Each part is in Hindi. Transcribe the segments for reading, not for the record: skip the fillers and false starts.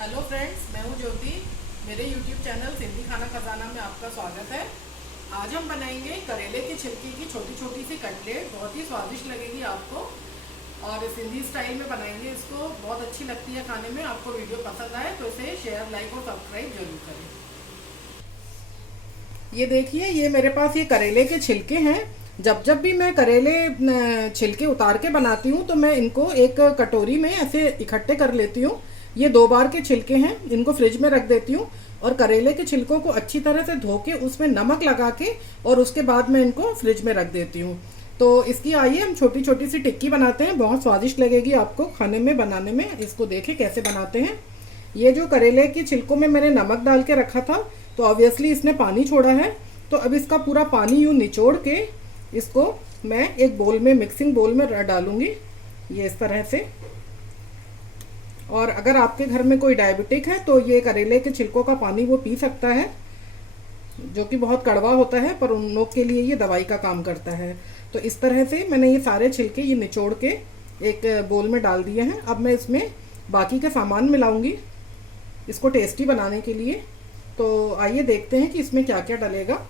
हेलो फ्रेंड्स, मैं हूं ज्योति। मेरे यूट्यूब चैनल सिंधी खाना खजाना में आपका स्वागत है। आज हम बनाएंगे करेले की छिलकी की छोटी छोटी सी कटलेट। बहुत ही स्वादिष्ट लगेगी आपको और सिंधी स्टाइल में बनाएंगे इसको। बहुत अच्छी लगती है खाने में। आपको वीडियो पसंद आए तो इसे शेयर, लाइक और सब्सक्राइब जरूर करें। ये देखिए, ये मेरे पास ये करेले के छिलके हैं। जब जब भी मैं करेले छिलके उतार के बनाती हूँ तो मैं इनको एक कटोरी में ऐसे इकट्ठे कर लेती हूँ। ये 2 बार के छिलके हैं, इनको फ्रिज में रख देती हूँ और करेले के छिलकों को अच्छी तरह से धो के उसमें नमक लगा के और उसके बाद मैं इनको फ्रिज में रख देती हूँ। तो इसकी आइए हम छोटी छोटी सी टिक्की बनाते हैं। बहुत स्वादिष्ट लगेगी आपको खाने में, बनाने में। इसको देखें कैसे बनाते हैं। ये जो करेले के छिलकों में मैंने नमक डाल के रखा था तो ऑब्वियसली इसने पानी छोड़ा है। तो अब इसका पूरा पानी यूँ निचोड़ के इसको मैं एक बोल में, मिक्सिंग बोल में डालूंगी, ये इस तरह से। और अगर आपके घर में कोई डायबिटिक है तो ये करेले के छिलकों का पानी वो पी सकता है, जो कि बहुत कड़वा होता है, पर उन लोग के लिए ये दवाई का काम करता है। तो इस तरह से मैंने ये सारे छिलके ये निचोड़ के एक बोल में डाल दिए हैं। अब मैं इसमें बाकी के सामान मिलाऊंगी इसको टेस्टी बनाने के लिए। तो आइए देखते हैं कि इसमें क्या क्या डलेगा।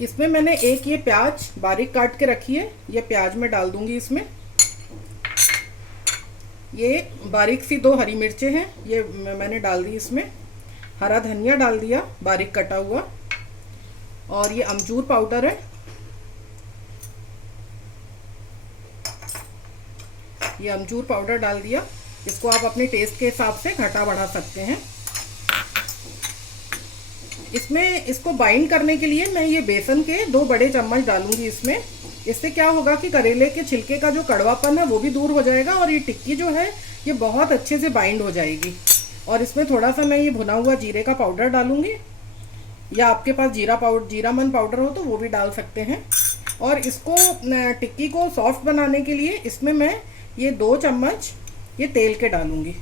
इसमें मैंने एक ये प्याज बारीक काट के रखी है, ये प्याज मैं डाल दूंगी इसमें। ये बारीक सी 2 हरी मिर्चें हैं, ये मैंने डाल दी इसमें। हरा धनिया डाल दिया बारीक कटा हुआ। और ये अमचूर पाउडर है, ये अमचूर पाउडर डाल दिया। इसको आप अपने टेस्ट के हिसाब से घटा बढ़ा सकते हैं। इसमें इसको बाइंड करने के लिए मैं ये बेसन के 2 बड़े चम्मच डालूंगी इसमें। इससे क्या होगा कि करेले के छिलके का जो कड़वापन है वो भी दूर हो जाएगा और ये टिक्की जो है ये बहुत अच्छे से बाइंड हो जाएगी। और इसमें थोड़ा सा मैं ये भुना हुआ जीरे का पाउडर डालूंगी, या आपके पास जीरामन पाउडर हो तो वो भी डाल सकते हैं। और इसको टिक्की को सॉफ्ट बनाने के लिए इसमें मैं ये 2 चम्मच ये तेल के डालूंगी।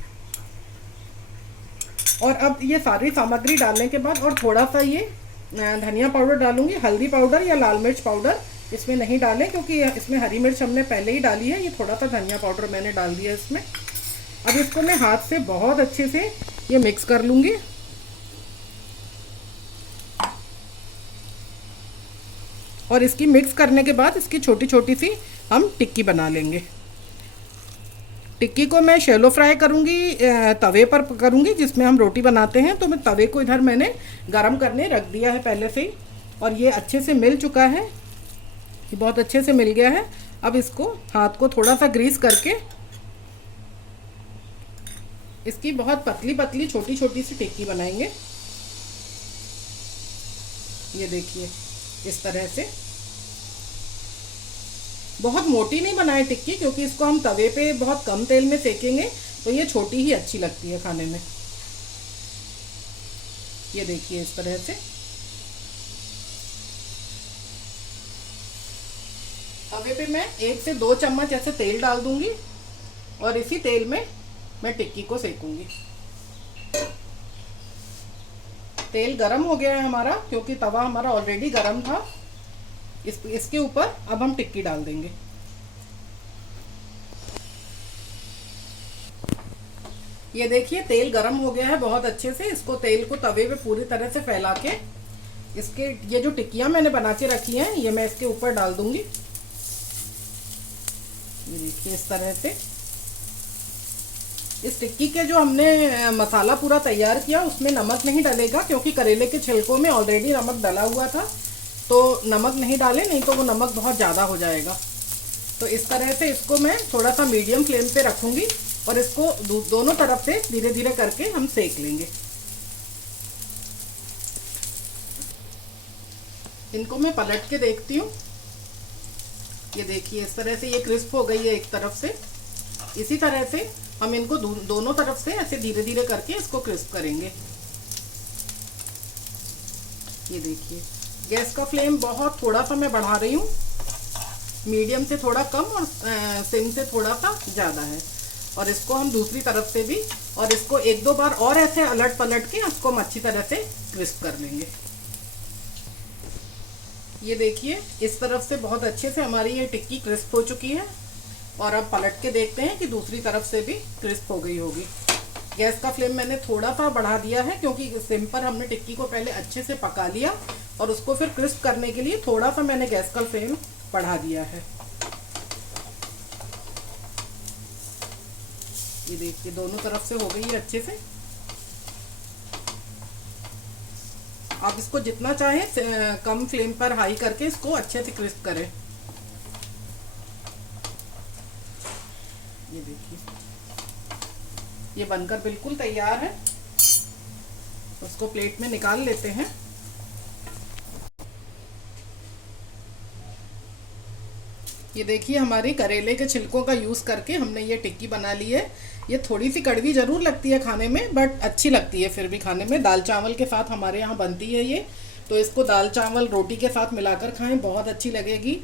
और अब ये सारी सामग्री डालने के बाद और थोड़ा सा ये धनिया पाउडर डालूंगी। हल्दी पाउडर या लाल मिर्च पाउडर इसमें नहीं डालें क्योंकि इसमें हरी मिर्च हमने पहले ही डाली है। ये थोड़ा सा धनिया पाउडर मैंने डाल दिया इसमें। अब इसको मैं हाथ से बहुत अच्छे से ये मिक्स कर लूंगी। और इसकी मिक्स करने के बाद इसकी छोटी छोटी सी हम टिक्की बना लेंगे। टिक्की को मैं शैलो फ्राई करूंगी, तवे पर करूंगी जिसमें हम रोटी बनाते हैं। तो मैं तवे को इधर मैंने गरम करने रख दिया है पहले से ही, और ये अच्छे से मिल चुका है, ये बहुत अच्छे से मिल गया है। अब इसको हाथ को थोड़ा सा ग्रीस करके इसकी बहुत पतली पतली छोटी छोटी सी टिक्की बनाएंगे। ये देखिए इस तरह से। बहुत मोटी नहीं बनाए टिक्की क्योंकि इसको हम तवे पे बहुत कम तेल में सेकेंगे, तो ये छोटी ही अच्छी लगती है खाने में। ये देखिए इस तरह से। तवे पे मैं 1 से 2 चम्मच ऐसे तेल डाल दूंगी और इसी तेल में मैं टिक्की को सेकूंगी। तेल गरम हो गया है हमारा क्योंकि तवा हमारा ऑलरेडी गरम था। इसके ऊपर अब हम टिक्की डाल देंगे। ये देखिए तेल गरम हो गया है बहुत अच्छे से। इसको तेल को तवे पे पूरी तरह से फैला के इसके ये जो टिक्कियां मैंने बना के रखी हैं ये मैं इसके ऊपर डाल दूंगी। ये देखिए इस तरह से। इस टिक्की के जो हमने मसाला पूरा तैयार किया उसमें नमक नहीं डलेगा क्योंकि करेले के छिलकों में ऑलरेडी नमक डला हुआ था। तो नमक नहीं डालें, नहीं तो वो नमक बहुत ज़्यादा हो जाएगा। तो इस तरह से इसको मैं थोड़ा सा मीडियम फ्लेम पे रखूंगी और इसको दोनों तरफ से धीरे धीरे करके हम सेक लेंगे। इनको मैं पलट के देखती हूँ। ये देखिए इस तरह से ये क्रिस्प हो गई है एक तरफ से। इसी तरह से हम इनको दोनों तरफ से ऐसे धीरे धीरे करके इसको क्रिस्प करेंगे। ये देखिए गैस का फ्लेम बहुत थोड़ा सा मैं बढ़ा रही हूँ, मीडियम से थोड़ा कम और सिम से थोड़ा सा ज़्यादा है। और इसको हम दूसरी तरफ से भी, और इसको 1-2 बार और ऐसे अलट पलट के इसको हम अच्छी तरह से क्रिस्प कर लेंगे। ये देखिए इस तरफ से बहुत अच्छे से हमारी ये टिक्की क्रिस्प हो चुकी है। और अब पलट के देखते हैं कि दूसरी तरफ से भी क्रिस्प हो गई होगी। गैस का फ्लेम मैंने थोड़ा सा बढ़ा दिया है क्योंकि सिम पर हमने टिक्की को पहले अच्छे से पका लिया और उसको फिर क्रिस्प करने के लिए थोड़ा सा मैंने गैस का फ्लेम बढ़ा दिया है। ये देखिए दोनों तरफ से हो गई है अच्छे से। आप इसको जितना चाहें कम फ्लेम पर हाई करके इसको अच्छे से क्रिस्प करें। ये देखिए ये बनकर बिल्कुल तैयार है। उसको प्लेट में निकाल लेते हैं। ये देखिए हमारी करेले के छिलकों का यूज़ करके हमने ये टिक्की बना ली है। ये थोड़ी सी कड़वी ज़रूर लगती है खाने में, बट अच्छी लगती है फिर भी खाने में। दाल चावल के साथ हमारे यहाँ बनती है ये, तो इसको दाल चावल रोटी के साथ मिलाकर खाएं, बहुत अच्छी लगेगी।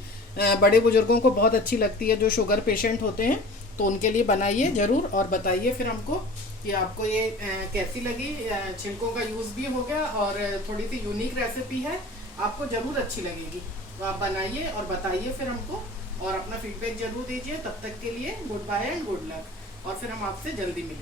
बड़े बुजुर्गों को बहुत अच्छी लगती है, जो शुगर पेशेंट होते हैं, तो उनके लिए बनाइए ज़रूर और बताइए फिर हमको कि आपको ये कैसी लगी। छिलकों का यूज़ भी हो गया और थोड़ी सी यूनिक रेसिपी है, आपको ज़रूर अच्छी लगेगी। तो आप बनाइए और बताइए फिर हमको, और अपना फीडबैक जरूर दीजिए। तब तक के लिए goodbye and good luck, और फिर हम आपसे जल्दी मिलेंगे।